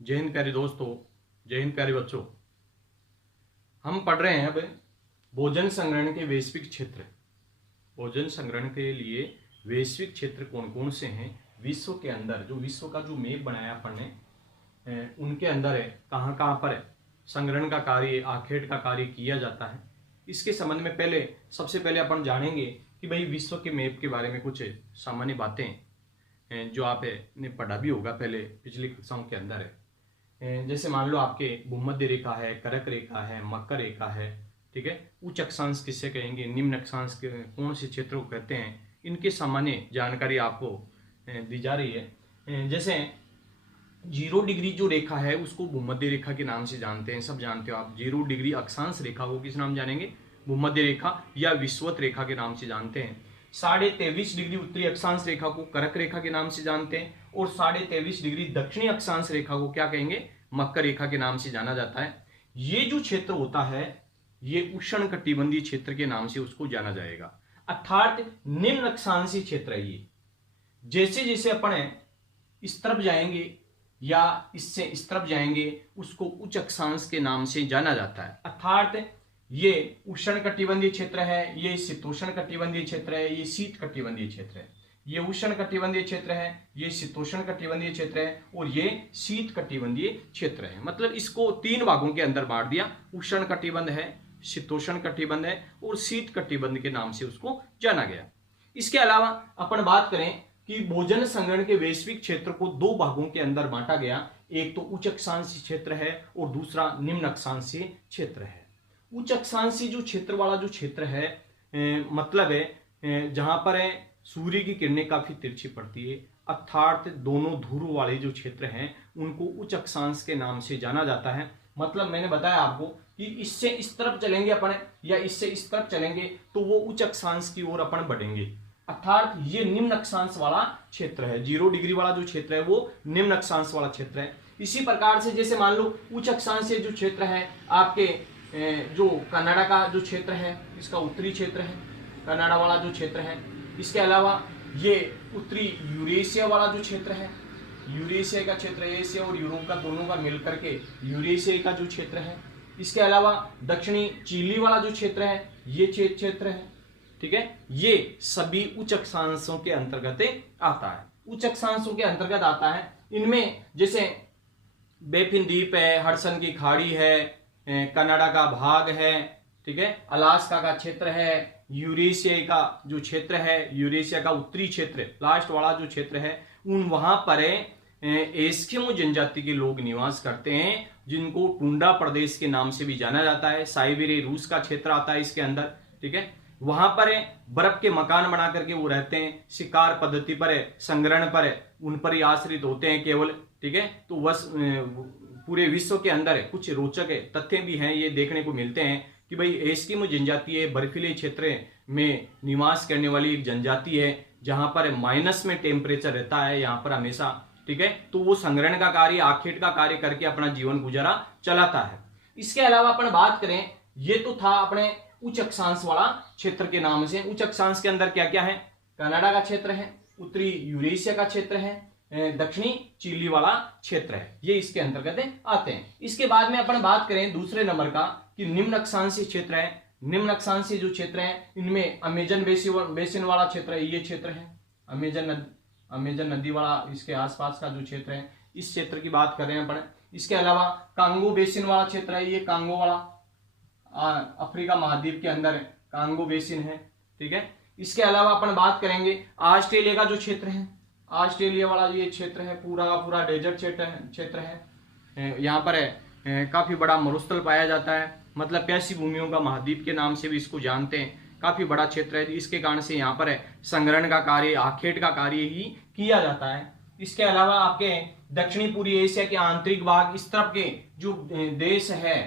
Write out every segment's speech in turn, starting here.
जय हिंद प्यारे दोस्तों, जय हिंद प्यारे बच्चों। हम पढ़ रहे हैं अब भोजन संग्रहण के वैश्विक क्षेत्र। भोजन संग्रहण के लिए वैश्विक क्षेत्र कौन कौन से हैं विश्व के अंदर, जो विश्व का जो मैप बनाया अपन ने उनके अंदर है, कहाँ कहाँ पर है संग्रहण का कार्य, आखेट का कार्य किया जाता है। इसके संबंध में सबसे पहले अपन जानेंगे कि भाई विश्व के मैप के बारे में कुछ सामान्य बातें जो आपने पढ़ा भी होगा पहले पिछली कक्षाओं के अंदर है। जैसे मान लो आपके भूमध्य रेखा है, कर्क रेखा है, मकर रेखा है, ठीक है। उच्च अक्षांश किससे कहेंगे, निम्न अक्षांश कौन से क्षेत्र को कहते हैं, इनकी सामान्य जानकारी आपको दी जा रही है। जैसे 0 डिग्री जो रेखा है उसको भूमध्य रेखा के नाम से जानते हैं, सब जानते हो आप। 0 डिग्री अक्षांश रेखा को किस नाम जानेंगे, भूमध्य रेखा या विषुवत रेखा के नाम से जानते हैं। 23.5 डिग्री उत्तरी अक्षांश रेखा को कर्क रेखा के नाम से जानते हैं, और 23.5 डिग्री दक्षिणी अक्षांश रेखा को क्या कहेंगे, मकर रेखा के नाम से जाना जाता है। ये जो क्षेत्र होता है ये उष्ण कटिबंधीय क्षेत्र के नाम से उसको जाना जाएगा, अर्थात निम्न अक्षांशीय क्षेत्र है ये। जैसे जैसे अपन इस तरफ जाएंगे या इससे इस तरफ जाएंगे उसको उच्च अक्षांश के नाम से जाना जाता है, अर्थात ये उष्ण कटिबंधीय क्षेत्र है, ये शीतोष्ण कटिबंधीय क्षेत्र है, ये शीत कटिबंधीय क्षेत्र है। ये उष्ण कटिबंधीय क्षेत्र है, ये शीतोष्ण कटिबंधीय क्षेत्र है, और ये शीत कटिबंधीय क्षेत्र है। मतलब इसको 3 भागों के अंदर बांट दिया, उष्ण कटिबंध है, शीतोष्ण कटिबंध है, और शीत कटिबंध के नाम से उसको जाना गया। इसके अलावा अपन बात करें कि भोजन संग्रहण के वैश्विक क्षेत्र को 2 भागों के अंदर बांटा गया, एक तो उच्च अक्षांशीय क्षेत्र है और दूसरा निम्न अक्षांशीय क्षेत्र है। उच्च अक्षांशीय जो क्षेत्र वाला जो क्षेत्र है मतलब है जहां पर सूर्य की किरणें काफी तिरछी पड़ती है, अर्थात दोनों ध्रुव वाले जो क्षेत्र हैं उनको उच्च अक्षांश के नाम से जाना जाता है। मतलब मैंने बताया आपको कि इससे इस तरफ चलेंगे अपन या इससे इस तरफ चलेंगे तो वो उच्च अक्षांश की ओर अपन बढ़ेंगे, अर्थात ये निम्न अक्षांश वाला क्षेत्र है। 0 डिग्री वाला जो क्षेत्र है वो निम्न अक्षांश वाला क्षेत्र है। इसी प्रकार से जैसे मान लो उच्च अक्षांशीय जो क्षेत्र है आपके जो कनाडा का जो क्षेत्र है, इसका उत्तरी क्षेत्र है कनाडा वाला जो क्षेत्र है। इसके अलावा ये उत्तरी यूरेशिया वाला जो क्षेत्र है, यूरेशिया का क्षेत्र, एशिया और यूरोप का दोनों का मिलकर के यूरेशिया का जो क्षेत्र है। इसके अलावा दक्षिणी चिली वाला जो क्षेत्र है ये क्षेत्र है, ठीक है। ये सभी उच्च अक्षांशों के अंतर्गत आता है, उच्च अक्षांशों के अंतर्गत आता है। इनमें जैसे बेफिन द्वीप है, हडसन की खाड़ी है, कनाडा का भाग है, ठीक है, अलास्का का क्षेत्र है, यूरेशिया का जो क्षेत्र है, यूरेशिया का उत्तरी क्षेत्र लास्ट वाला जो क्षेत्र है, उन वहां पर एस्किमो जनजाति के लोग निवास करते हैं, जिनको टुंड्रा प्रदेश के नाम से भी जाना जाता है। साइबेरिया रूस का क्षेत्र आता है इसके अंदर, ठीक है। वहां पर बर्फ के मकान बना करके वो रहते हैं, शिकार पद्धति पर संग्रहण पर उन पर ही आश्रित होते हैं केवल, ठीक है। तो बस पूरे विश्व के अंदर कुछ रोचक तथ्य भी हैं, ये देखने को मिलते हैं कि भाई एस्किमो जनजाति बर्फीले क्षेत्र में निवास करने वाली एक जनजाति है, जहां पर माइनस में टेम्परेचर रहता है यहाँ पर हमेशा, ठीक है। तो वो संग्रहण का कार्य, आखेट का कार्य करके अपना जीवन गुजारा चलाता है। इसके अलावा अपन बात करें, ये तो था अपने उच्च अक्षांश वाला क्षेत्र के नाम से। उच्च अक्षांश के अंदर क्या क्या है, कनाडा का क्षेत्र है, उत्तरी यूरेशिया का क्षेत्र है, दक्षिणी चिली वाला क्षेत्र है, ये इसके अंतर्गत आते हैं। इसके बाद में अपन बात करें दूसरे नंबर का कि निम्न अक्षांशीय क्षेत्र है। निम्न अक्षांशीय जो क्षेत्र है इनमें अमेजन बेसिन वाला क्षेत्र है, ये क्षेत्र है अमेजन नदी वाला, इसके आसपास का जो क्षेत्र है, इस क्षेत्र की बात कर रहे हैं अपन। इसके अलावा कांगो बेसिन वाला क्षेत्र है, ये कांगो वाला अफ्रीका महाद्वीप के अंदर कांगो बेसिन है, ठीक है। इसके अलावा अपन बात करेंगे ऑस्ट्रेलिया का जो क्षेत्र है, ऑस्ट्रेलिया वाला ये क्षेत्र है, पूरा का पूरा डेजर्ट क्षेत्र है। यहाँ पर काफी बड़ा मरुस्थल पाया जाता है, मतलब प्यासी भूमियों का महाद्वीप के नाम से भी इसको जानते हैं। काफी बड़ा क्षेत्र है, इसके कारण से यहाँ पर संग्रहण का कार्य, आखेट का कार्य ही किया जाता है। इसके अलावा आपके दक्षिणी पूर्वी एशिया के आंतरिक भाग, इस तरफ के जो देश है,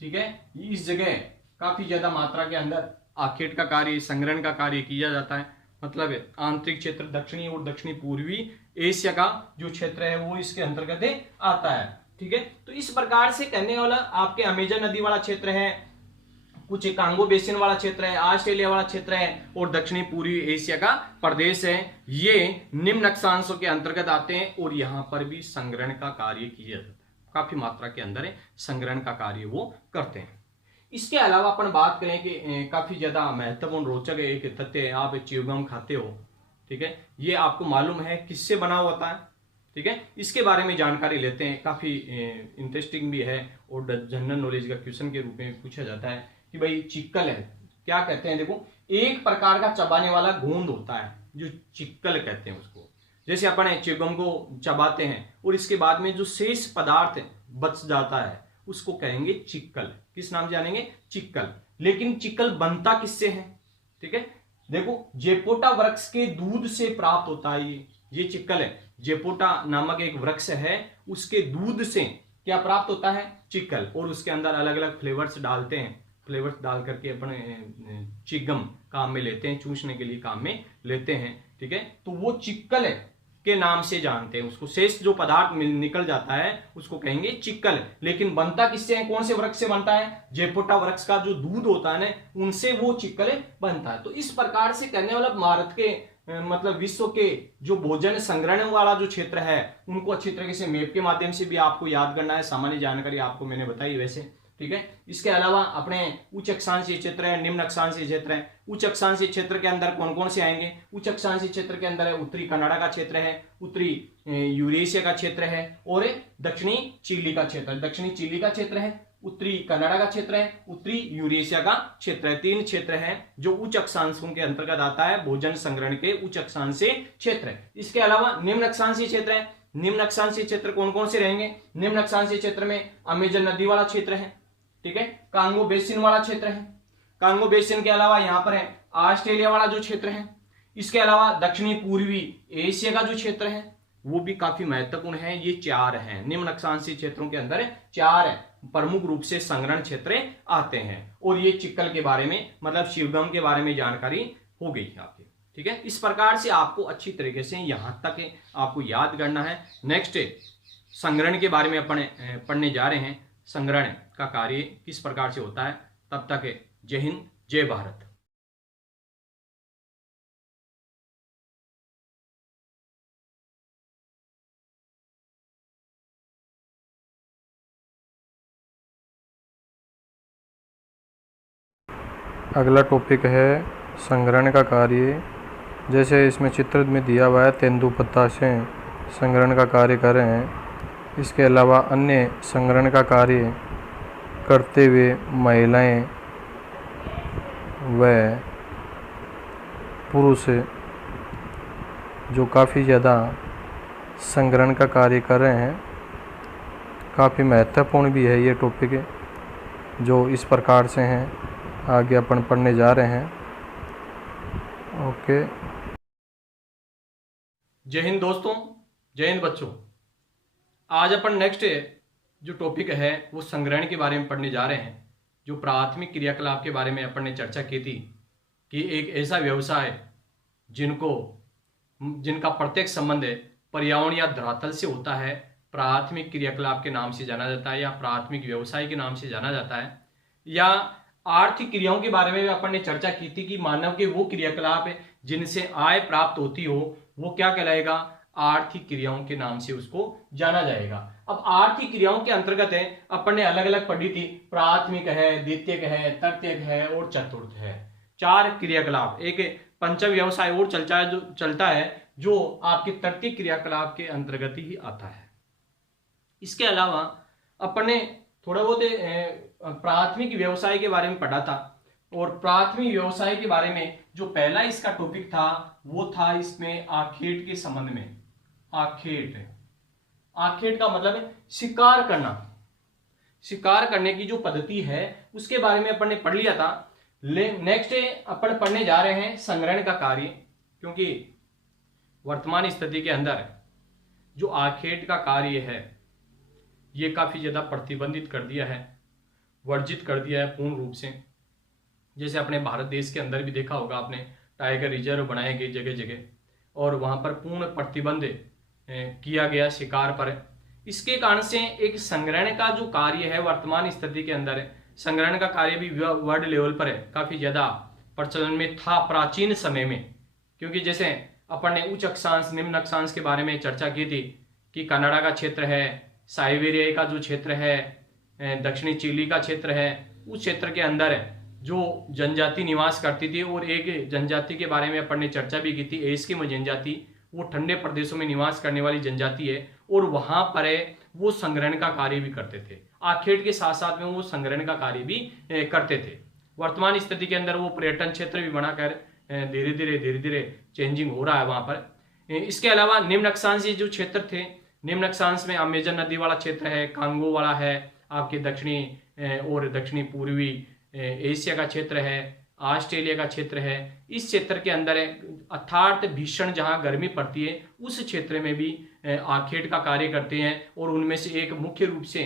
ठीक है, इस जगह काफी ज्यादा मात्रा के अंदर आखेट का कार्य, संग्रहण का कार्य किया जाता है। मतलब आंतरिक क्षेत्र दक्षिणी और दक्षिणी पूर्वी एशिया का जो क्षेत्र है वो इसके अंतर्गत आता है, ठीक है। तो इस प्रकार से कहने वाला आपके अमेजन नदी वाला क्षेत्र है, कुछ कांगो बेसिन वाला क्षेत्र है, ऑस्ट्रेलिया वाला क्षेत्र है, और दक्षिणी पूर्वी एशिया का प्रदेश है, ये निम्न अक्षांशों के अंतर्गत आते हैं और यहाँ पर भी संग्रहण का कार्य किया जाता है। काफी मात्रा के अंदर संग्रहण का कार्य वो करते हैं। इसके अलावा अपन बात करें कि काफी ज्यादा महत्वपूर्ण रोचक एक तथ्य है, आप च्युइंगम खाते हो, ठीक है, ये आपको मालूम है किससे बना होता है, ठीक है, इसके बारे में जानकारी लेते हैं। काफी इंटरेस्टिंग भी है और जनरल नॉलेज का क्वेश्चन के रूप में पूछा जाता है कि भाई चिक्कल है, क्या कहते हैं, देखो एक प्रकार का चबाने वाला गोंद होता है जो चिक्कल कहते हैं उसको। जैसे अपन च्युइंगम को चबाते हैं और इसके बाद में जो शेष पदार्थ बच जाता है उसको कहेंगे चिक्कल। किस नाम से जानेंगे? चिक्कल। लेकिन चिक्कल बनता किससे है? ठीक है, देखो जेपोटा वृक्ष के दूध से प्राप्त होता है ये चिक्कल है। जेपोटा नामक एक वृक्ष है, उसके दूध से क्या प्राप्त होता है? चिक्कल। और उसके अंदर अलग अलग फ्लेवर्स डालते हैं, फ्लेवर्स डाल करके अपने चिगम काम में लेते हैं, चूसने के लिए काम में लेते हैं, ठीक है। तो वो चिक्कल है के नाम से जानते हैं उसको। शेष जो पदार्थ निकल जाता है उसको कहेंगे चिक्कल। लेकिन बनता किससे है? कौन से वृक्ष से बनता है? जेपोटा वृक्ष का जो दूध होता है ना, उनसे वो चिक्कल बनता है। तो इस प्रकार से करने वाला भारत के मतलब विश्व के जो भोजन संग्रहण वाला जो क्षेत्र है उनको अच्छी तरीके से मैप के माध्यम से भी आपको याद करना है। सामान्य जानकारी आपको मैंने बताई वैसे, ठीक है। इसके अलावा अपने उच्च अक्षांशीय क्षेत्र है, निम्न अक्षांशीय क्षेत्र है। उच्च अक्षांशीय क्षेत्र के अंदर कौन कौन से आएंगे? उच्च अक्षांशीय क्षेत्र के अंदर है उत्तरी कनाडा का क्षेत्र है, उत्तरी यूरेशिया का क्षेत्र है और दक्षिणी चिली का क्षेत्र। दक्षिणी चिली का क्षेत्र है, उत्तरी कनाडा का क्षेत्र है, उत्तरी यूरेशिया का क्षेत्र है। 3 क्षेत्र है जो उच्च अक्षांशों के अंतर्गत आता है, भोजन संग्रहण के उच्च अक्षांशीय क्षेत्र है। इसके अलावा निम्न अक्षांशीय क्षेत्र है। निम्न अक्षांशीय क्षेत्र कौन कौन से रहेंगे? निम्न अक्षांशीय क्षेत्र में अमेजन नदी वाला क्षेत्र है, ठीक है, कांगो बेसिन वाला क्षेत्र है। कांगो बेसिन के अलावा यहां पर है ऑस्ट्रेलिया वाला जो क्षेत्र है। इसके अलावा दक्षिणी पूर्वी एशिया का जो क्षेत्र है वो भी काफी महत्वपूर्ण है। ये 4 हैं निम्न अक्षांशीय क्षेत्रों के अंदर 4 प्रमुख रूप से संग्रहण क्षेत्र आते हैं। और ये चिक्कल के बारे में मतलब शिवगम के बारे में जानकारी हो गई है आपकी, ठीक है। इस प्रकार से आपको अच्छी तरीके से यहां तक आपको याद करना है। नेक्स्ट संग्रहण के बारे में अपन पढ़ने जा रहे हैं, संग्रहण का कार्य किस प्रकार से होता है। तब तक जय हिंद, जय भारत। अगला टॉपिक है संग्रहण का कार्य। जैसे इसमें चित्र में दिया हुआ है, तेंदुपत्ता से संग्रहण का कार्य कर रहे हैं। इसके अलावा अन्य संग्रहण का कार्य करते हुए महिलाएं व पुरुष जो काफ़ी ज़्यादा संग्रहण का कार्य कर रहे हैं। काफ़ी महत्वपूर्ण भी है ये टॉपिक, जो इस प्रकार से हैं, आगे अपन पढ़ने जा रहे हैं। ओके, जय हिंद दोस्तों, जय हिंद बच्चों। आज अपन नेक्स्ट जो टॉपिक है वो संग्रहण के बारे में पढ़ने जा रहे हैं। जो प्राथमिक क्रियाकलाप के बारे में अपन ने चर्चा की थी कि एक ऐसा व्यवसाय जिनका प्रत्यक्ष संबंध पर्यावरण या धरातल से होता है, प्राथमिक क्रियाकलाप के नाम से जाना जाता है या प्राथमिक व्यवसाय के नाम से जाना जाता है। या आर्थिक क्रियाओं के बारे में भी अपन ने चर्चा की थी कि मानव के वो क्रियाकलाप है जिनसे आय प्राप्त होती हो, वो क्या कहलाएगा? आर्थिक क्रियाओं के नाम से उसको जाना जाएगा। अब आर्थिक क्रियाओं के अंतर्गत है अपन ने अलग अलग पढ़ी थी, प्राथमिक है, द्वितीयक है, तृतीयक है और चतुर्थ है। 4 क्रियाकलाप। एक पंचम व्यवसाय और चलता है जो आपके तृतीय क्रियाकलाप के अंतर्गत ही आता है। इसके अलावा अपन ने थोड़ा बहुत प्राथमिक व्यवसाय के बारे में पढ़ा था। और प्राथमिक व्यवसाय के बारे में जो पहला इसका टॉपिक था वो था इसमें आखेट के संबंध में। आखेट का मतलब है शिकार करना। शिकार करने की जो पद्धति है उसके बारे में अपन ने पढ़ लिया था। नेक्स्ट अपन पढ़ने जा रहे हैं संग्रहण का कार्य, क्योंकि वर्तमान स्थिति के अंदर जो आखेट का कार्य है ये काफी ज्यादा प्रतिबंधित कर दिया है, वर्जित कर दिया है पूर्ण रूप से। जैसे अपने भारत देश के अंदर भी देखा होगा आपने, टाइगर रिजर्व बनाए गए जगह जगह और वहां पर पूर्ण प्रतिबंध किया गया शिकार पर। इसके कारण से एक संग्रहण का जो कार्य है वर्तमान स्थिति के अंदर, संग्रहण का कार्य भी वर्ल्ड लेवल पर काफी ज्यादा प्रचलन में था प्राचीन समय में। क्योंकि जैसे अपन ने उच्च अक्षांश निम्न अक्षांश के बारे में चर्चा की थी कि कनाडा का क्षेत्र है, साइबेरिया का जो क्षेत्र है, दक्षिणी चिली का क्षेत्र है, उस क्षेत्र के अंदर जो जनजाति निवास करती थी, और एक जनजाति के बारे में अपन ने चर्चा भी की थी, एस्किमो जनजाति, वो ठंडे प्रदेशों में निवास करने वाली जनजाति है, और वहां पर वो संग्रहण का कार्य भी करते थे। आखेट के साथ साथ में वो संग्रहण का कार्य भी करते थे। वर्तमान स्थिति के अंदर वो पर्यटन क्षेत्र भी बनाकर धीरे धीरे चेंजिंग हो रहा है वहां पर। इसके अलावा निम्न अक्षांशीय जो क्षेत्र थे, निम्न अक्षांश में अमेजन नदी वाला क्षेत्र है, कांगो वाला है, आपके दक्षिणी और दक्षिणी पूर्वी एशिया का क्षेत्र है, ऑस्ट्रेलिया का क्षेत्र है। इस क्षेत्र के अंदर अर्थात भीषण जहां गर्मी पड़ती है, उस क्षेत्र में भी आखेट का कार्य करते हैं। और उनमें से एक मुख्य रूप से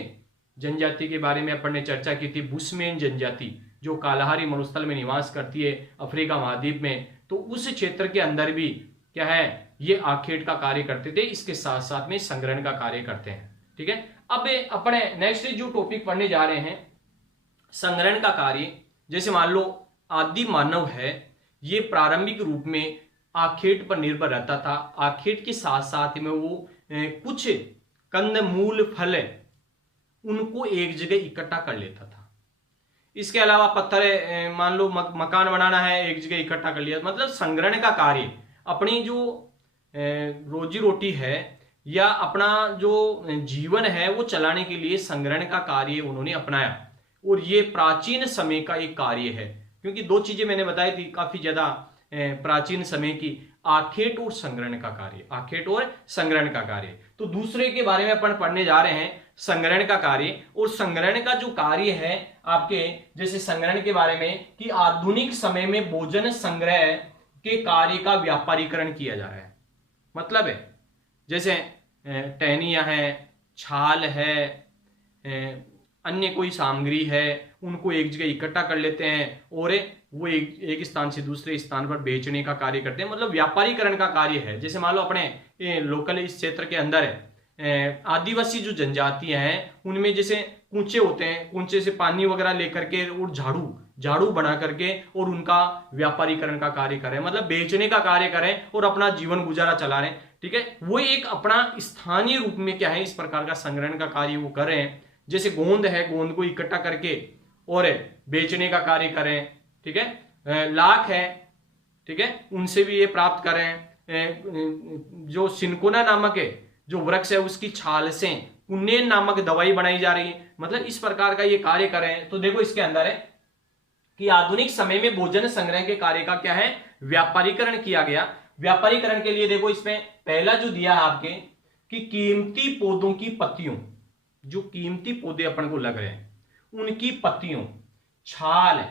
जनजाति के बारे में अपन ने चर्चा की थी, बुशमैन जनजाति, जो कालाहारी मरुस्थल में निवास करती है अफ्रीका महाद्वीप में। तो उस क्षेत्र के अंदर भी क्या है, ये आखेट का कार्य करते थे, इसके साथ साथ में संग्रहण का कार्य करते हैं। ठीक है, अब अपने नेक्स्ट जो टॉपिक पढ़ने जा रहे हैं, संग्रहण का कार्य। जैसे मान लो आदि मानव है, ये प्रारंभिक रूप में आखेट पर निर्भर रहता था। आखेट के साथ साथ में वो कुछ कंद मूल फल उनको एक जगह इकट्ठा कर लेता था। इसके अलावा पत्थर, मान लो मकान बनाना है, एक जगह इकट्ठा कर लिया। मतलब संग्रहण का कार्य, अपनी जो रोजी रोटी है या अपना जो जीवन है वो चलाने के लिए संग्रहण का कार्य उन्होंने अपनाया। और ये प्राचीन समय का एक कार्य है, क्योंकि दो चीजें मैंने बताई थी काफी ज्यादा प्राचीन समय की, आखेट और संग्रहण का कार्य, आखेट और संग्रहण का कार्य। तो दूसरे के बारे में अपन पढ़ने जा रहे हैं, संग्रहण का कार्य। और संग्रहण का जो कार्य है आपके, जैसे संग्रहण के बारे में कि आधुनिक समय में भोजन संग्रह के कार्य का व्यापारीकरण किया जा रहा है। मतलब है जैसे टहनियां है, छाल है, अन्य कोई सामग्री है, उनको एक जगह इकट्ठा कर लेते हैं और वो एक स्थान से दूसरे स्थान पर बेचने का कार्य करते हैं। मतलब व्यापारीकरण का कार्य है। जैसे मान लो अपने लोकल इस क्षेत्र के अंदर आदिवासी जो जनजातियां हैं, उनमें जैसे कूचे होते हैं, कूचे से पानी वगैरह लेकर के और झाड़ू बना करके और उनका व्यापारीकरण का कार्य करें, मतलब बेचने का कार्य करें और अपना जीवन गुजारा चला रहे हैं। ठीक है, वो एक अपना स्थानीय रूप में क्या है, इस प्रकार का संग्रहण का कार्य वो कर रहे हैं। जैसे गोंद है, गोंद को इकट्ठा करके और बेचने का कार्य करें। ठीक है, लाख है, ठीक है, उनसे भी ये प्राप्त करें। जो सिनकोना नामक है जो वृक्ष है, उसकी छाल से कुन्नेन नामक दवाई बनाई जा रही है। मतलब इस प्रकार का ये कार्य करें। तो देखो इसके अंदर है कि आधुनिक समय में भोजन संग्रह के कार्य का क्या है, व्यापारीकरण किया गया। व्यापारीकरण के लिए देखो इसमें पहला जो दिया है आपके कि कीमती पौधों की पत्तियों, जो कीमती पौधे अपन को लग रहे हैं उनकी पत्तियों, छाल,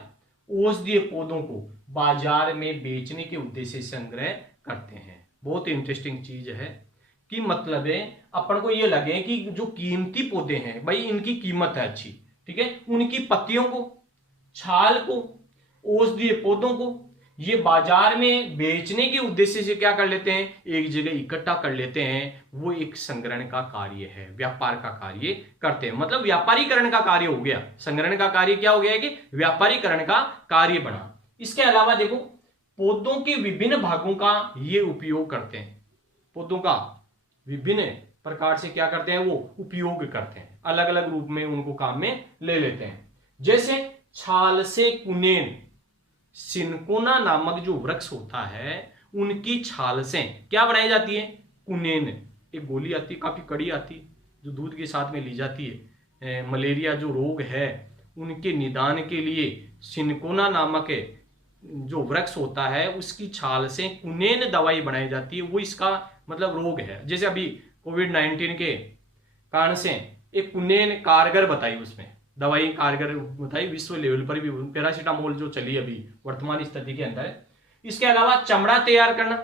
औषधीय पौधों को बाजार में बेचने के उद्देश्य से संग्रह करते हैं। बहुत इंटरेस्टिंग चीज है कि मतलब है अपन को ये लगे कि जो कीमती पौधे हैं भाई, इनकी कीमत है अच्छी। ठीक है, उनकी पत्तियों को, छाल को, औषधीय पौधों को ये बाजार में बेचने के उद्देश्य से क्या कर लेते हैं, एक जगह इकट्ठा कर लेते हैं। वो एक संग्रहण का कार्य है, व्यापार का कार्य करते हैं। मतलब व्यापारीकरण का कार्य हो गया। संग्रहण का कार्य क्या हो गया कि व्यापारीकरण का कार्य बना। इसके अलावा देखो पौधों के विभिन्न भागों का ये उपयोग करते हैं। पौधों का विभिन्न प्रकार से क्या करते हैं, वो उपयोग करते हैं, अलग अलग रूप में उनको काम में ले लेते हैं। जैसे छाल से कुनेन, सिनकोना नामक जो वृक्ष होता है उनकी छाल से क्या बनाई जाती है, कुनेन। एक गोली आती है, काफी कड़ी आती है, जो दूध के साथ में ली जाती है। मलेरिया जो रोग है उनके निदान के लिए सिनकोना नामक जो वृक्ष होता है उसकी छाल से कुनेन दवाई बनाई जाती है। वो इसका मतलब रोग है। जैसे अभी कोविड-19 के कारण से एक कुनेन कारगर बताई, उसमें दवाई कारगर बताई, विश्व लेवल पर भी पैरासीटामोल जो चली अभी वर्तमान स्थिति के अंदर। इसके अलावा चमड़ा तैयार करना,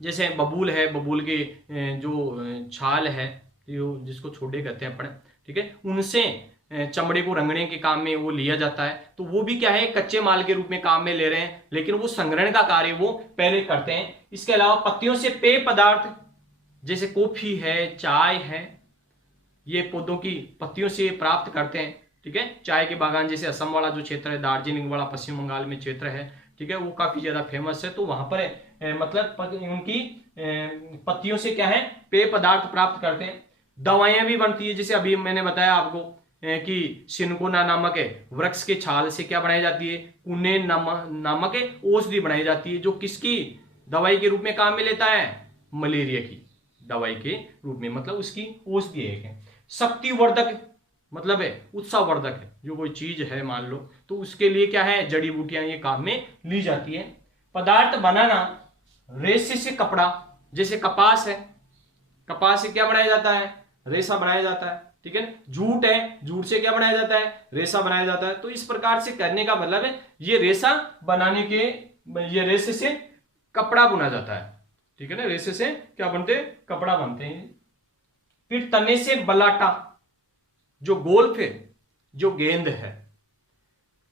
जैसे बबूल है, बबूल के जो छाल है, जो जिसको छोटे कहते हैं अपन, ठीक है, उनसे चमड़े को रंगने के काम में वो लिया जाता है। तो वो भी क्या है, कच्चे माल के रूप में काम में ले रहे हैं, लेकिन वो संग्रहण का कार्य वो पहले करते हैं। इसके अलावा पत्तियों से पेय पदार्थ जैसे कॉफी है, चाय है, ये पौधों की पत्तियों से प्राप्त करते हैं। ठीक है, चाय के बागान जैसे असम वाला जो क्षेत्र है, दार्जिलिंग वाला पश्चिम बंगाल में क्षेत्र है, ठीक है, वो काफी ज्यादा फेमस है। तो वहां पर मतलब उनकी पत्तियों से क्या है, पेय पदार्थ प्राप्त करते हैं। दवाइयां भी बनती है, जैसे अभी मैंने बताया आपको कि सिनकोना नामक है वृक्ष के छाल से क्या बनाई जाती है, कुनेन नामक है औषधि बनाई जाती है, जो किसकी दवाई के रूप में काम में लेता है, मलेरिया की दवाई के रूप में, मतलब उसकी औषधि है। शक्तिवर्धक मतलब है उत्साहवर्धक है, जो कोई चीज है मान लो, तो उसके लिए क्या है, जड़ी बूटियां ये काम में ली जाती है। पदार्थ बनाना, रेशे से कपड़ा, जैसे कपास है, कपास से क्या बनाया जाता है, रेशा बनाया जाता है, ठीक है। जूट है, जूट से क्या बनाया जाता है, रेशा बनाया जाता है। तो इस प्रकार से करने का मतलब है ये रेशा बनाने के, ये रेशे से कपड़ा बुना जाता है, ठीक है ना, रेशे से क्या बनते हैं, कपड़ा बनते हैं। फिर तने से बलाटा, जो गोल्फ है, जो गेंद है,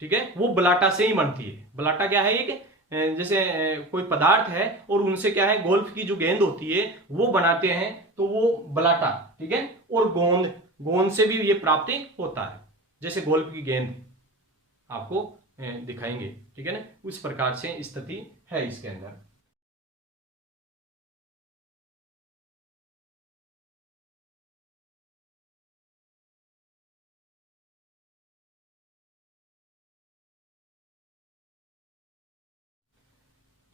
ठीक है, वो बलाटा से ही बनती है। बलाटा क्या है, ये जैसे कोई पदार्थ है और उनसे क्या है, गोल्फ की जो गेंद होती है वो बनाते हैं, तो वो बलाटा, ठीक है। और गोंद, गोंद से भी ये प्राप्ति होता है, जैसे गोल्फ की गेंद आपको दिखाएंगे, ठीक है ना, उस प्रकार से स्थिति है इसके अंदर।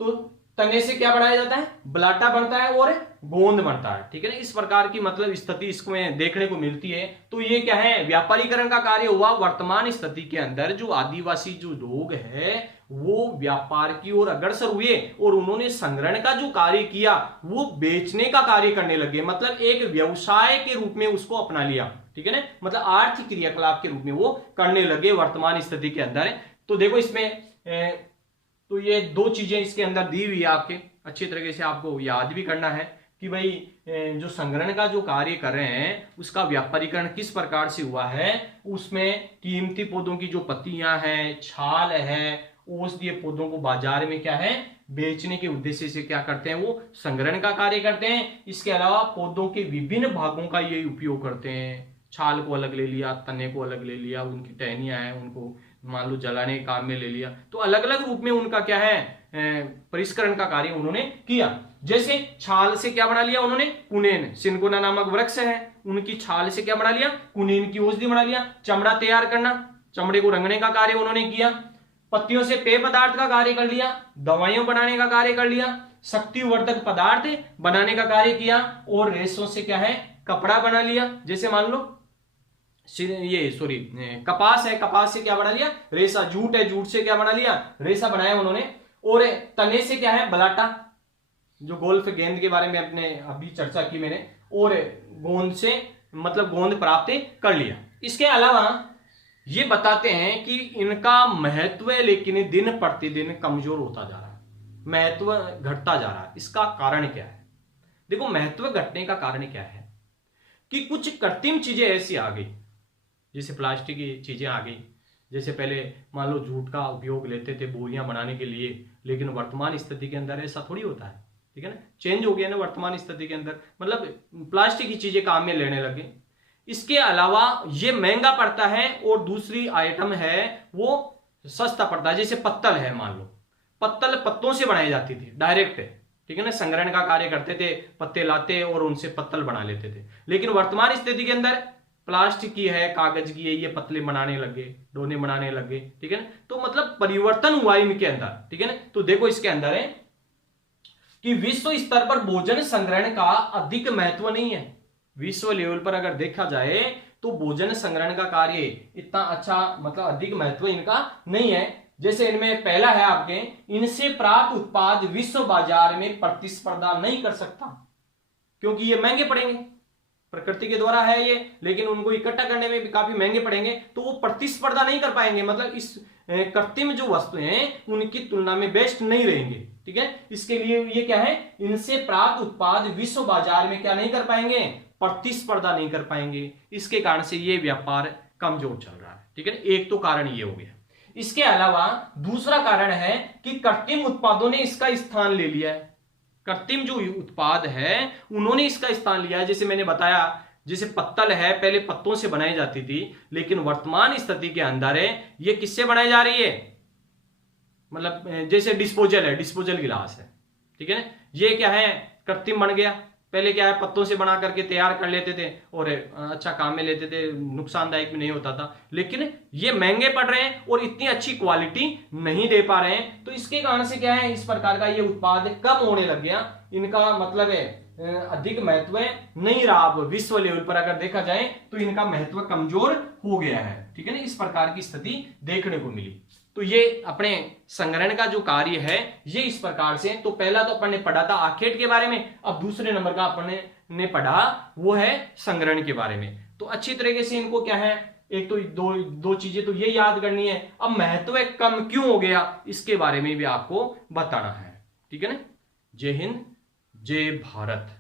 तो तने से क्या बनाया जाता है, बलाटा बनता है और गोंद बनता है, ठीक है ना। इस प्रकार की मतलब स्थिति इसमें देखने को मिलती है। तो ये क्या है, व्यापारीकरण का कार्य हुआ। वर्तमान स्थिति के अंदर जो आदिवासी जो लोग हैं वो व्यापार की ओर अग्रसर हुए और उन्होंने संग्रहण का जो कार्य किया वो बेचने का कार्य करने लगे, मतलब एक व्यवसाय के रूप में उसको अपना लिया, ठीक है ना, मतलब आर्थिक क्रियाकलाप के रूप में वो करने लगे वर्तमान स्थिति के अंदर। तो देखो इसमें तो ये दो चीजें इसके अंदर दी हुई है, आपके अच्छी तरीके से आपको याद भी करना है कि भाई जो संग्रहण का जो कार्य कर रहे हैं उसका व्यापारीकरण किस प्रकार से हुआ है। उसमें कीमती पौधों की जो पत्तियां हैं, छाल है, औषधीय पौधों को बाजार में क्या है, बेचने के उद्देश्य से क्या करते हैं, वो संग्रहण का कार्य करते हैं। इसके अलावा पौधों के विभिन्न भागों का ये उपयोग करते हैं, छाल को अलग ले लिया, तने को अलग ले लिया, उनकी टहनियां हैं उनको मान लो जलाने के काम में ले लिया, तो अलग अलग रूप में उनका क्या है, परिष्करण का कार्य उन्होंने किया। जैसे छाल से क्या बना लिया उन्होंने, कुनेन, सिनकोना नामक वृक्ष है उनकी छाल से क्या बना लिया, कुनेन की औषधि बना लिया। चमड़ा तैयार करना, चमड़े को रंगने का कार्य उन्होंने किया। पत्तियों से पेय पदार्थ का कार्य कर लिया, दवाइयों बनाने का कार्य कर लिया, शक्तिवर्धक पदार्थ बनाने का कार्य किया, और रेशों से क्या है, कपड़ा बना लिया। जैसे मान लो ये सॉरी कपास है, कपास से क्या बना लिया, रेशा। जूट है, जूट से क्या बना लिया, रेशा बनाया उन्होंने। और तने से क्या है, बलाटा, जो गोल्फ गेंद के बारे में अपने अभी चर्चा की मैंने, और गोंद से मतलब गोंद प्राप्त कर लिया। इसके अलावा ये बताते हैं कि इनका महत्व लेकिन दिन प्रतिदिन कमजोर होता जा रहा है, महत्व घटता जा रहा है। इसका कारण क्या है, देखो महत्व घटने का कारण क्या है कि कुछ कृत्रिम चीजें ऐसी आ गई, जैसे प्लास्टिक की चीजें आ गई। जैसे पहले मान लो जूट का उपयोग लेते थे बोरियां बनाने के लिए, लेकिन वर्तमान स्थिति के अंदर ऐसा थोड़ी होता है, ठीक है ना, चेंज हो गया ना वर्तमान स्थिति के अंदर, मतलब प्लास्टिक की चीजें काम में लेने लगे। इसके अलावा ये महंगा पड़ता है, और दूसरी आइटम है वो सस्ता पड़ता है। जैसे पत्तल है, मान लो पत्तल पत्तों से बनाई जाती थी डायरेक्ट, ठीक है ना, संग्रहण का कार्य करते थे, पत्ते लाते और उनसे पत्तल बना लेते थे। लेकिन वर्तमान स्थिति के अंदर प्लास्टिक की है, कागज की है, ये पतले बनाने लगे, डोने बनाने लगे, ठीक है ना। तो मतलब परिवर्तन हुआ इनके अंदर, ठीक है ना। तो देखो इसके अंदर है कि विश्व स्तर पर भोजन संग्रहण का अधिक महत्व नहीं है। विश्व लेवल पर अगर देखा जाए तो भोजन संग्रहण का कार्य इतना अच्छा मतलब अधिक महत्व इनका नहीं है। जैसे इनमें पहला है आपके, इनसे प्राप्त उत्पाद विश्व बाजार में प्रतिस्पर्धा नहीं कर सकता, क्योंकि ये महंगे पड़ेंगे, प्रकृति के द्वारा है ये, लेकिन उनको इकट्ठा करने में भी काफी महंगे पड़ेंगे, तो वो प्रतिस्पर्धा नहीं कर पाएंगे, मतलब इस कृत्रिम जो वस्तुएं हैं उनकी तुलना में बेस्ट नहीं रहेंगे, ठीक है। इसके लिए ये क्या है, इनसे प्राप्त उत्पाद विश्व बाजार में क्या नहीं कर पाएंगे, प्रतिस्पर्धा नहीं कर पाएंगे। इसके कारण से ये व्यापार कमजोर चल रहा है, ठीक है। एक तो कारण ये हो गया। इसके अलावा दूसरा कारण है कि कृत्रिम उत्पादों ने इसका स्थान ले लिया है। कृत्रिम जो उत्पाद है उन्होंने इसका स्थान लिया है। जैसे मैंने बताया, जैसे पत्तल है पहले पत्तों से बनाई जाती थी, लेकिन वर्तमान स्थिति के अंदर है ये किससे बनाई जा रही है, मतलब जैसे डिस्पोजल है, डिस्पोजल गिलास है, ठीक है ना, ये क्या है, कृत्रिम बन गया। पहले क्या है, पत्तों से बना करके तैयार कर लेते थे और अच्छा काम में लेते थे, नुकसानदायक भी नहीं होता था। लेकिन ये महंगे पड़ रहे हैं और इतनी अच्छी क्वालिटी नहीं दे पा रहे हैं, तो इसके कारण से क्या है, इस प्रकार का ये उत्पाद कम होने लग गया। इनका मतलब है अधिक महत्व नहीं रहा। अब विश्व लेवल पर अगर देखा जाए तो इनका महत्व कमजोर हो गया है, ठीक है ना, इस प्रकार की स्थिति देखने को मिली। तो ये अपने संग्रहण का जो कार्य है ये इस प्रकार से, तो पहला तो अपन ने पढ़ा था आखेट के बारे में, अब दूसरे नंबर का अपन ने पढ़ा वो है संग्रहण के बारे में। तो अच्छी तरीके से इनको क्या है, एक तो दो चीजें तो ये याद करनी है। अब महत्व कम क्यों हो गया इसके बारे में भी आपको बताना है, ठीक है ना। जय हिंद, जय भारत।